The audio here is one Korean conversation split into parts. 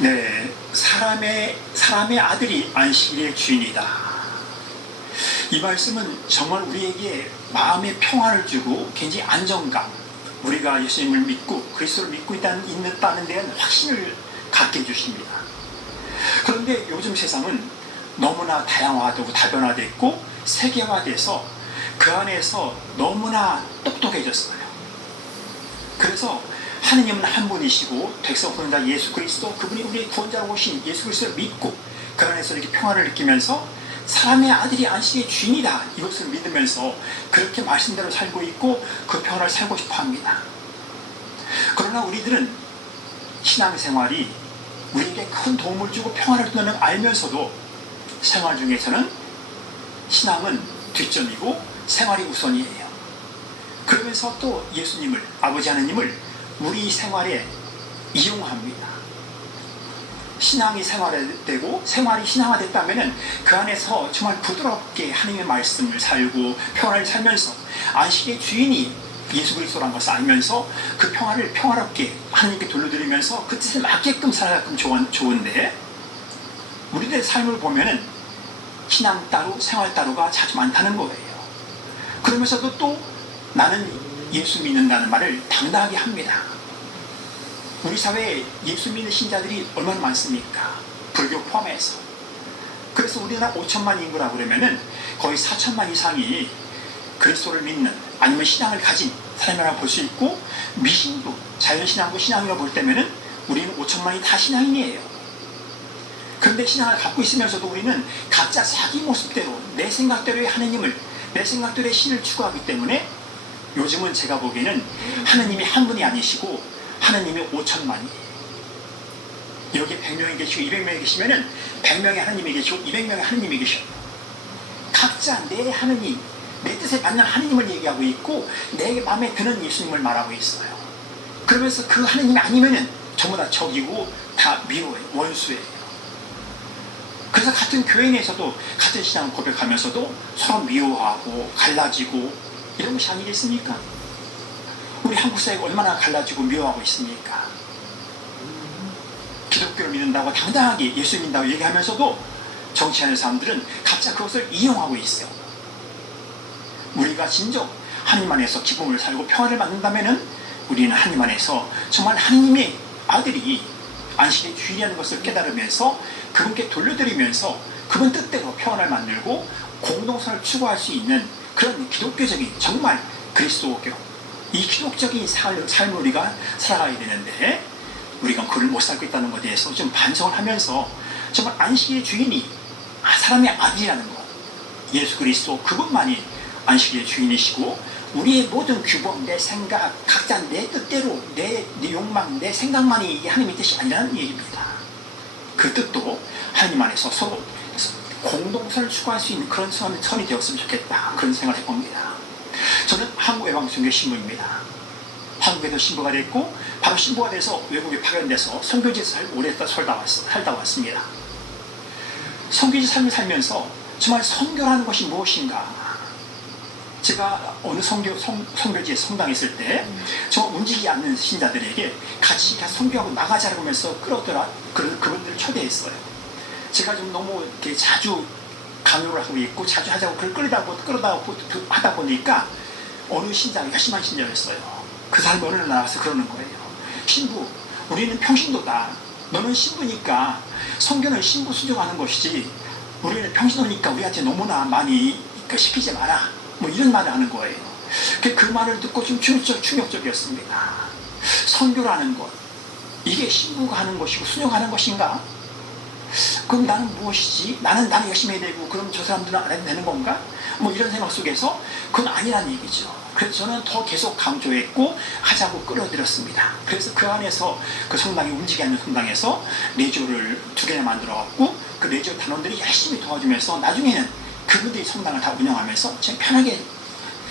네, 사람의 아들이 안식일의 주인이다. 이 말씀은 정말 우리에게 마음의 평안을 주고 굉장히 안정감, 우리가 예수님을 믿고 그리스도를 믿고 있다는 데는 확신을 갖게 해주십니다. 그런데 요즘 세상은 너무나 다양화되고 다변화됐고 세계화돼서 그 안에서 너무나 똑똑해졌어요. 그래서 하느님은 한 분이시고 백성 구원자 예수 그리스도, 그분이 우리의 구원자로 오신 예수 그리스도를 믿고 그 안에서 이렇게 평화를 느끼면서 사람의 아들이 안식의 주인이다, 이것을 믿으면서 그렇게 말씀대로 살고 있고 그 평화를 살고 싶어 합니다. 그러나 우리들은 신앙생활이 우리에게 큰 도움을 주고 평화를 주는 알면서도 생활 중에서는 신앙은 뒷점이고 생활이 우선이에요. 그러면서 또 예수님을, 아버지 하느님을 우리 생활에 이용합니다. 신앙이 생활화되고 생활이 신앙화됐다면 그 안에서 정말 부드럽게 하나님의 말씀을 살고 평화를 살면서 안식의 주인이 예수 그리스도라는 것을 알면서 그 평화를 평화롭게 하나님께 돌려드리면서 그 뜻에 맞게끔 살아가끔 좋은데, 우리들의 삶을 보면은 신앙 따로 생활 따로가 자주 많다는 거예요. 그러면서도 또 나는 예수 믿는다는 말을 당당하게 합니다. 우리 사회에 예수 믿는 신자들이 얼마나 많습니까? 불교 포함해서. 그래서 우리나라 5천만 인구라고 그러면은 거의 4천만 이상이 그리스도를 믿는, 아니면 신앙을 가진 사람이라고 볼 수 있고, 미신도, 자연신앙도 신앙이라고 볼 때면은 우리는 5천만이 다 신앙인이에요. 그런데 신앙을 갖고 있으면서도 우리는 각자 자기 모습대로 내 생각대로의 하느님을, 내 생각대로의 신을 추구하기 때문에 요즘은 제가 보기에는 하느님이 한 분이 아니시고 하느님이 5천만이에요. 여기 100명이 계시고 200명이 계시면은 100명의 하느님이 계시고 200명의 하느님이 계셔요. 각자 내 하느님, 내 뜻에 맞는 하느님을 얘기하고 있고 내 마음에 드는 예수님을 말하고 있어요. 그러면서 그 하느님이 아니면은 전부 다 적이고 다 미워해요. 원수예요. 그래서 같은 교회 내에서도 같은 신앙을 고백하면서도 서로 미워하고 갈라지고 이런 것이 아니겠습니까? 우리 한국 사회가 얼마나 갈라지고 미워하고 있습니까? 기독교를 믿는다고 당당하게 예수 믿는다고 얘기하면서도 정치하는 사람들은 각자 그것을 이용하고 있어요. 우리가 진정 하나님 안에서 기쁨을 살고 평화를 만든다면 우리는 하나님 안에서 정말 하나님의 아들이 안식의 주인이라는 것을 깨달으면서 그분께 돌려드리면을 그분 뜻대로 평화를 만들고 공동선을 추구할 수 있는 그런 기독교적인, 정말 그리스도교, 이 기독적인 삶을 우리가 살아가야 되는데 우리가 그걸 못 살고 있다는 것에 대해서 좀 반성을 하면서 정말 안식의 주인이 사람의 아들이라는 것, 예수 그리스도 그분만이 안식의 주인이시고 우리의 모든 규범, 내 생각, 각자 내 뜻대로 내 욕망, 내 생각만이 하나님의 뜻이 아니라는 얘기입니다. 그 뜻도 하나님 안에서 서로 공동선을 추구할 수 있는 그런 선이 되었으면 좋겠다, 그런 생각을 해봅니다. 저는 한국외방선교 신부입니다. 한국에도 신부가 됐고 바로 신부가 돼서 외국에 파견돼서 선교지에서 오래 살다 왔습니다. 선교지 삶을 살면서 정말 선교라는 것이 무엇인가, 제가 어느 선교지에 성당했을 때 정말 움직이지 않는 신자들에게 같이 선교하고 나가자라고 하면서 그분들을 초대했어요. 제가 좀 너무 이렇게 자주 강요를 하고 있고 자주 하자고 그걸 하다 보니까 어느 신자가 열심한 신자였어요. 그 사람이 어느 날 나와서 그러는 거예요. 신부, 우리는 평신도다. 너는 신부니까 선교는 신부 수정하는 것이지 우리는 평신도니까 우리한테 너무나 많이 시키지 마라, 뭐 이런 말을 하는 거예요. 그 말을 듣고 좀 충격적이었습니다. 선교라는 것, 이게 신부가 하는 것이고 수녀하는 것인가? 그럼 나는 무엇이지? 나는 열심히 해야 되고 그럼 저 사람들은 안 해도 되는 건가? 뭐 이런 생각 속에서 그건 아니라는 얘기죠. 그래서 저는 더 계속 강조했고 하자고 끌어들였습니다. 그래서 그 안에서 그 성당이 움직이지 않는 성당에서 레지오를 2개나 만들어 갖고 그 레지오 단원들이 열심히 도와주면서 나중에는 그분들이 성당을 다 운영하면서 참 편하게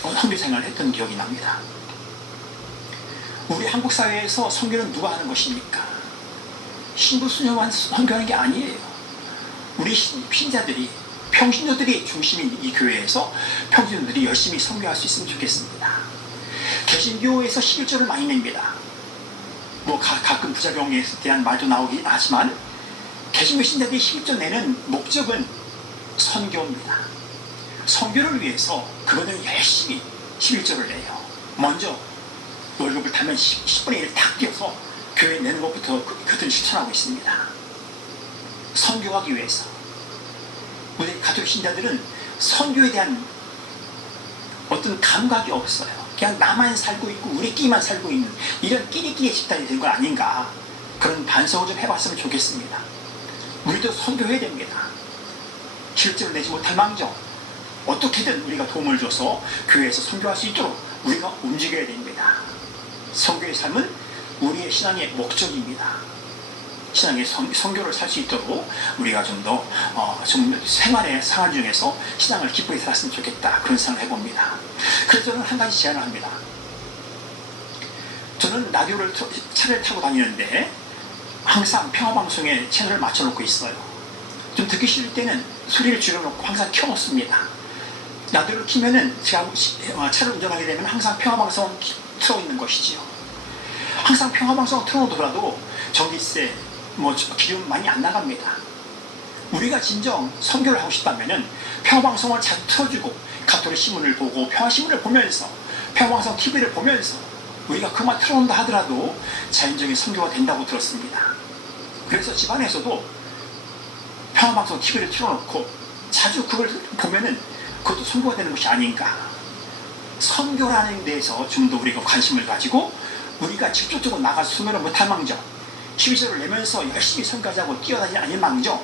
선교 생활을 했던 기억이 납니다. 우리 한국 사회에서 선교는 누가 하는 것입니까? 신부 수녀만 선교하는 게 아니에요. 우리 신자들이, 평신도들이 중심인 이 교회에서 평신도들이 열심히 선교할 수 있으면 좋겠습니다. 개신교에서 11조를 많이 냅니다. 뭐 가끔 부작용에 대한 말도 나오긴 하지만 개신교 신자들이 11조 내는 목적은 선교입니다. 선교를 위해서 그분은 열심히 11조를 내요. 먼저 월급을 타면 10분의 1을 탁 띄어서 교회에 내는 것부터 그들은 실천하고 있습니다. 선교하기 위해서. 우리 가톨릭 신자들은 선교에 대한 어떤 감각이 없어요. 그냥 나만 살고 있고 우리끼리만 살고 있는 이런 끼리끼리 집단이 된 거 아닌가, 그런 반성을 좀 해봤으면 좋겠습니다. 우리도 선교해야 됩니다. 실제로 내지 못할 망정 어떻게든 우리가 도움을 줘서 교회에서 선교할 수 있도록 우리가 움직여야 됩니다. 선교의 삶은 우리의 신앙의 목적입니다. 신앙의 선교를 살 수 있도록 우리가 좀 더 생활의 생활 중에서 신앙을 기쁘게 살았으면 좋겠다, 그런 생각을 해봅니다. 그래서 저는 한 가지 제안을 합니다. 저는 라디오를 차를 타고 다니는데 항상 평화방송에 채널을 맞춰놓고 있어요. 좀 듣기 싫을 때는 소리를 줄여놓고 항상 켜놓습니다. 라디오를 키면은 제가 차를 운전하게 되면 항상 평화방송 틀어있는 것이지요. 항상 평화방송 틀어놓더라도 전기세 기름 많이 안 나갑니다. 우리가 진정 선교를 하고 싶다면은 평화방송을 잘 틀어주고 가톨릭 신문을 보고 평화신문을 보면서 평화방송 TV를 보면서 우리가 그만 틀어놓는다 하더라도 자연적인 선교가 된다고 들었습니다. 그래서 집안에서도 평화방송 TV를 틀어놓고 자주 그걸 보면은 그것도 선교가 되는 것이 아닌가. 선교라는 데에서 좀 더 우리가 관심을 가지고 우리가 직접적으로 나가서 선교를 못할 망정 12조를 내면서 열심히 선교하자고 뛰어다니지 않을 망정,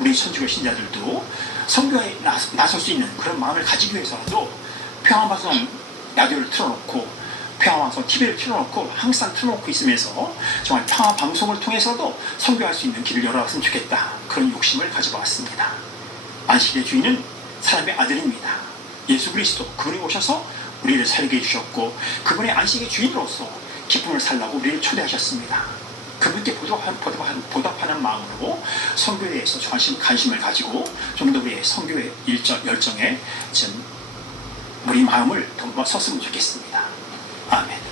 우리 선지교 신자들도 선교에 나설 수 있는 그런 마음을 가지기 위해서라도 평화방송 라디오를 틀어놓고 평화방송 TV를 틀어놓고 항상 틀어놓고 있으면서 정말 평화방송을 통해서도 선교할 수 있는 길을 열어왔으면 좋겠다, 그런 욕심을 가져보았습니다. 안식일의 주인은 사람의 아들입니다. 예수 그리스도, 그분이 오셔서 우리를 살게 해주셨고 그분의 안식의 주인으로서 기쁨을 살라고 우리를 초대하셨습니다. 그분께 보답하는 마음으로 선교에 대해서 관심을 가지고 좀 더 우리의 선교의 열정에 우리 마음을 더 섰으면 좋겠습니다. 아멘.